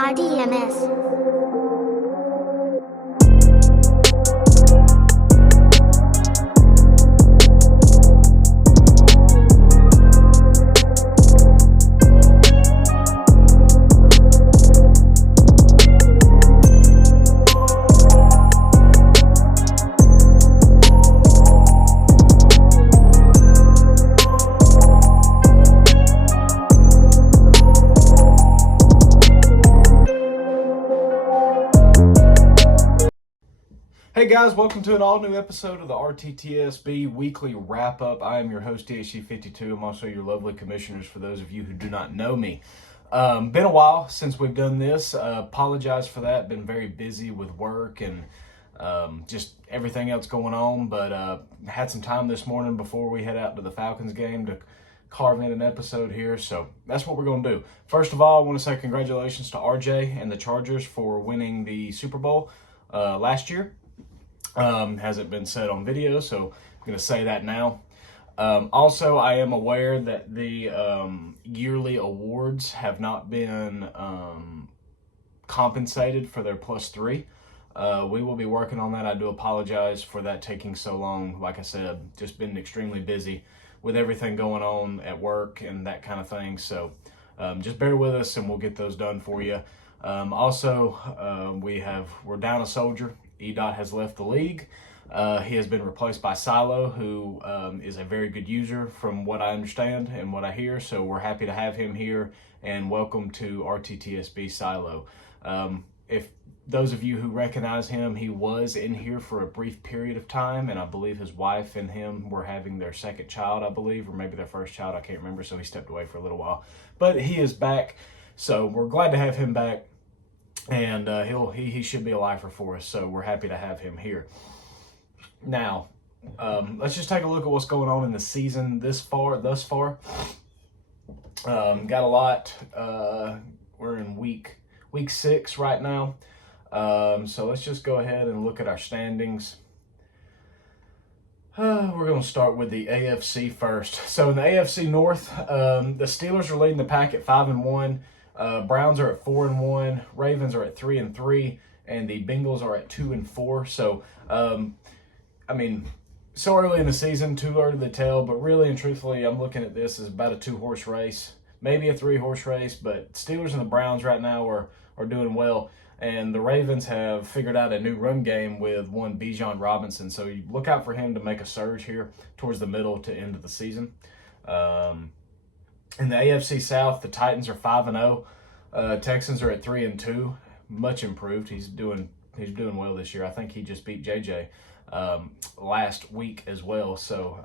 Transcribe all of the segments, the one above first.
RDMS. Hey guys, welcome to an all-new episode of the Rttsb Weekly Wrap-Up. I am your host, THC52. I'm also your lovely commissioners for those of you who do not know me. Been a while since we've done this. Apologize for that. Been very busy with work and just everything else going on, but had some time this morning before we head out to the Falcons game to carve in an episode here, so that's what we're going to do. First of all, I want to say congratulations to RJ and the Chargers for winning the Super Bowl last year. Hasn't been said on video, so I'm going to say that now. Also, I am aware that the yearly awards have not been compensated for their +3. We will be working on that. I do apologize for that taking so long. Like I said, just been extremely busy with everything going on at work and that kind of thing. So just bear with us and we'll get those done for you. We're down a soldier. E-Dot has left the league. He has been replaced by Silo, who is a very good user from what I understand and what I hear. So we're happy to have him here, and welcome to Rttsb Silo. If those of you who recognize him, he was in here for a brief period of time, and I believe his wife and him were having their second child, I believe, or maybe their first child. I can't remember, so he stepped away for a little while. But he is back, so we're glad to have him back. And he should be a lifer for us, so we're happy to have him here. Now, let's just take a look at what's going on in the season thus far. Got a lot. We're in week 6 right now. So let's just go ahead and look at our standings. We're going to start with the AFC first. So in the AFC North, the Steelers are leading the pack at 5-1. Browns are at 4-1, Ravens are at 3-3, and the Bengals are at 2-4. So, so early in the season, too early to tell, but really and truthfully, I'm looking at this as about a 2-horse race, maybe a 3-horse race, but Steelers and the Browns right now are doing well, and the Ravens have figured out a new run game with one Bijan Robinson, so you look out for him to make a surge here towards the middle to end of the season. In the AFC South, the Titans are 5-0. Texans are at 3-2. Much improved. He's doing well this year. I think he just beat JJ last week as well. So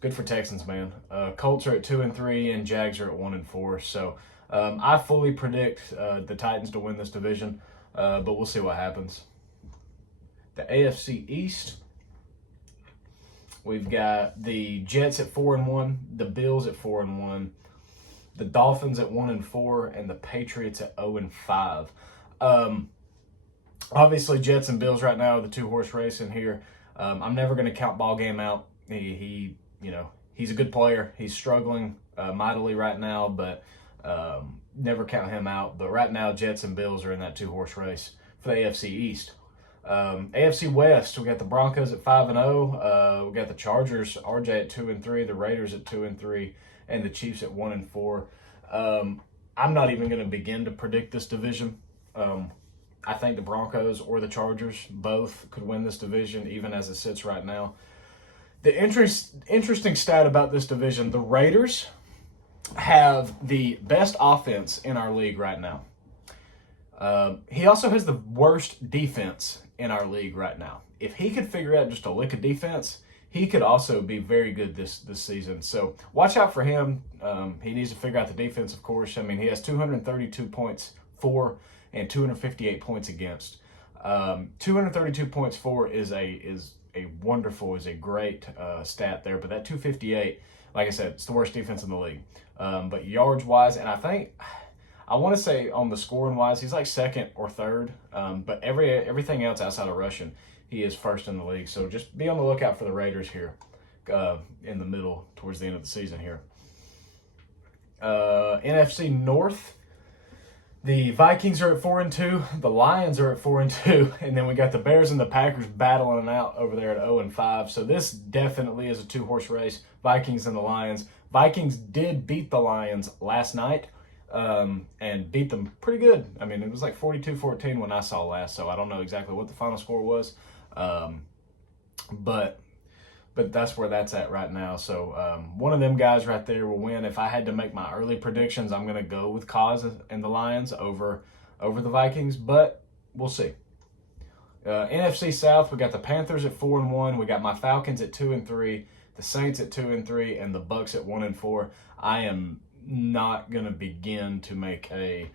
good for Texans, man. Colts are at 2-3, and Jags are at 1-4. So I fully predict the Titans to win this division, but we'll see what happens. The AFC East. We've got the Jets at 4-1, the Bills at 4-1, the Dolphins at 1-4, and the Patriots at 0-5. Obviously, Jets and Bills right now are the 2-horse race in here. I'm never going to count ball game out. He's a good player. He's struggling mightily right now, but never count him out. But right now, Jets and Bills are in that 2-horse race for the AFC East. AFC West, we got the Broncos at 5-0. We got the Chargers, RJ at 2-3, the Raiders at 2-3, and the Chiefs at 1-4. I'm not even going to begin to predict this division. I think the Broncos or the Chargers both could win this division, even as it sits right now. The interesting stat about this division: the Raiders have the best offense in our league right now. He also has the worst defense in our league right now. If he could figure out just a lick of defense, he could also be very good this season. So watch out for him. He needs to figure out the defense, of course. He has 232 points for and 258 points against. 232 points for is a great stat there. But that 258, like I said, it's the worst defense in the league. But yards wise, and I want to say on the scoring wise, he's like second or third. But everything else outside of rushing, he is first in the league. So just be on the lookout for the Raiders here in the middle towards the end of the season here. NFC North, The Vikings are at 4-2. The Lions are at 4-2, and then we got the Bears and the Packers battling it out over there at 0-5. So this definitely is a two-horse race. Vikings and the Lions. Vikings did beat the Lions last night, and beat them pretty good. I mean, it was like 42-14 when I saw last. So I don't know exactly what the final score was, but that's where that's at right now. So one of them guys right there will win. If I had to make my early predictions, I'm going to go with Kaz and the Lions over the Vikings, but we'll see. NFC South, we got the Panthers at 4-1. We got my Falcons at 2-3, the Saints at 2-3, and the Bucks at 1-4. I am not going to begin to make a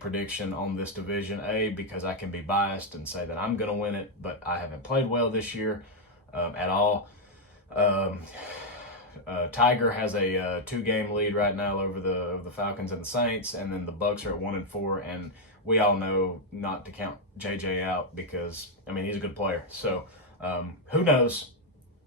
prediction on this division, because I can be biased and say that I'm going to win it, but I haven't played well this year. At all. Tiger has a 2-game lead right now over the Falcons and the Saints, and then the Bucks are at 1-4, and we all know not to count JJ out because, I mean, he's a good player. So who knows?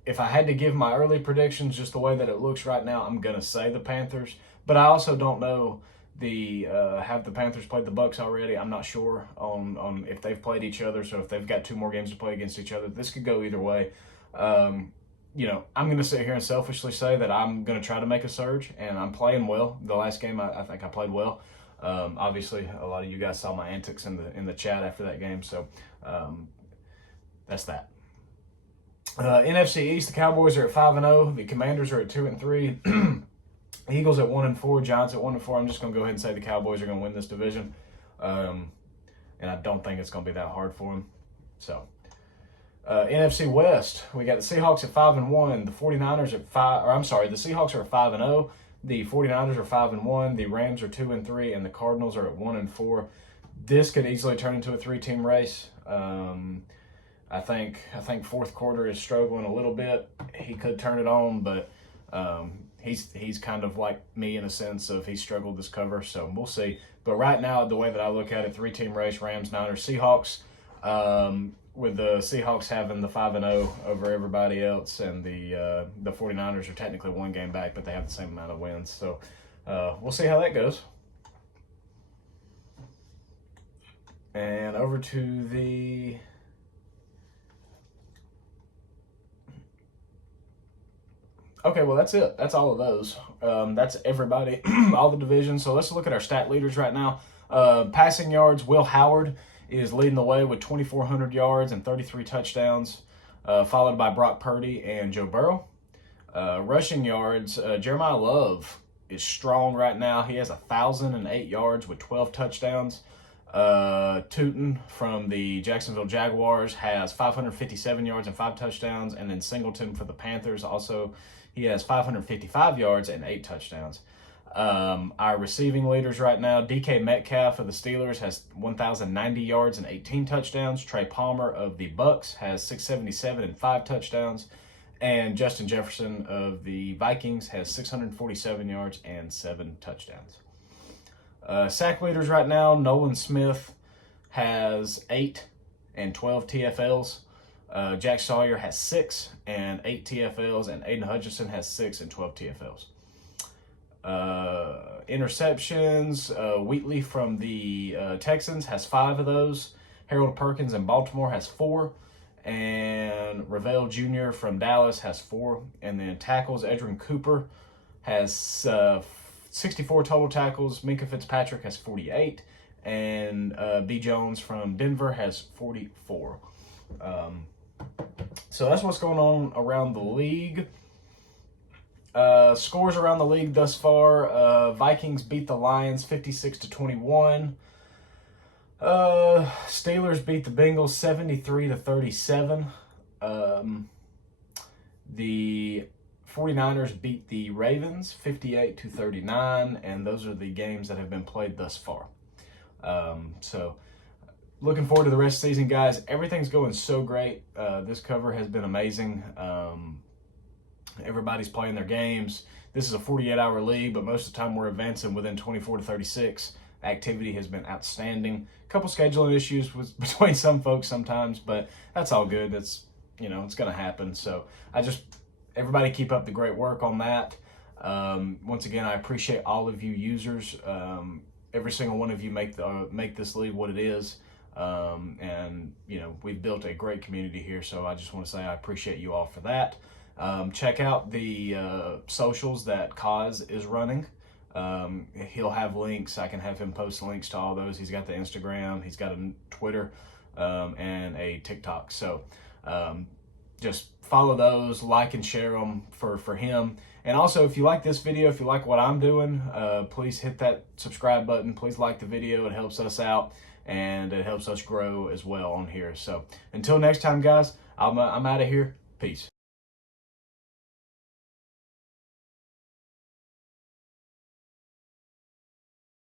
If I had to give my early predictions just the way that it looks right now, I'm going to say the Panthers, but I also don't know have the Panthers played the Bucks already? I'm not sure on if they've played each other, so if they've got 2 more games to play against each other, this could go either way. I'm going to sit here and selfishly say that I'm going to try to make a surge, and I'm playing well. The last game, I think I played well. Obviously, a lot of you guys saw my antics in the chat after that game, so that's that. NFC East, the Cowboys are at 5-0. The Commanders are at 2-3. Eagles at 1-4. Giants at 1-4. I'm just going to go ahead and say the Cowboys are going to win this division, and I don't think it's going to be that hard for them. So. NFC West, we got the Seahawks at 5-1, the 49ers at the Seahawks are at 5-0, the 49ers are 5-1, the Rams are 2-3, and the Cardinals are at 1-4. This could easily turn into a 3-team race. I think fourth quarter is struggling a little bit. He could turn it on, but he's kind of like me in a sense of he struggled this cover, so we'll see. But right now, the way that I look at it, 3-team race, Rams, Niners, Seahawks. With the Seahawks having the 5-0 over everybody else, and the 49ers are technically 1 game back, but they have the same amount of wins. So we'll see how that goes. And over to the okay, well, that's it. That's all of those. That's everybody, all the divisions. So let's look at our stat leaders right now. Passing yards, Will Howard is leading the way with 2,400 yards and 33 touchdowns, followed by Brock Purdy and Joe Burrow. Rushing yards, Jeremiah Love is strong right now. He has 1,008 yards with 12 touchdowns. Tootin from the Jacksonville Jaguars has 557 yards and 5 touchdowns, and then Singleton for the Panthers also, he has 555 yards and 8 touchdowns. Our receiving leaders right now, DK Metcalf of the Steelers has 1,090 yards and 18 touchdowns. Trey Palmer of the Bucks has 677 and 5 touchdowns. And Justin Jefferson of the Vikings has 647 yards and 7 touchdowns. Sack leaders right now, Nolan Smith has 8 and 12 TFLs. Jack Sawyer has 6 and 8 TFLs. And Aiden Hutchinson has 6 and 12 TFLs. Interceptions, Wheatley from the Texans has 5 of those. Harold Perkins in Baltimore has 4. And Ravel Jr. from Dallas has 4. And then tackles, Edrin Cooper has 64 total tackles. Minka Fitzpatrick has 48. And B. Jones from Denver has 44. So that's what's going on around the league. Scores around the league thus far. Vikings beat the Lions 56-21. Steelers beat the Bengals 73-37. The 49ers beat the Ravens 58-39, and those are the games that have been played thus far. So looking forward to the rest of the season, guys. Everything's going so great. This cover has been amazing. Everybody's playing their games. This is a 48-hour league, but most of the time we're advancing within 24 to 36. Activity has been outstanding. A couple scheduling issues between some folks sometimes, but that's all good. That's, it's going to happen. So everybody keep up the great work on that. Once again, I appreciate all of you users. every single one of you make this league what it is. And we've built a great community here, so I just want to say I appreciate you all for that. Check out the socials that Kaz is running. He'll have links. I can have him post links to all those. He's got the Instagram, he's got a Twitter, and a TikTok. So just follow those, like and share them for him. And also, if you like this video, if you like what I'm doing, please hit that subscribe button. Please like the video. It helps us out, and it helps us grow as well on here. So until next time, guys, I'm out of here. Peace.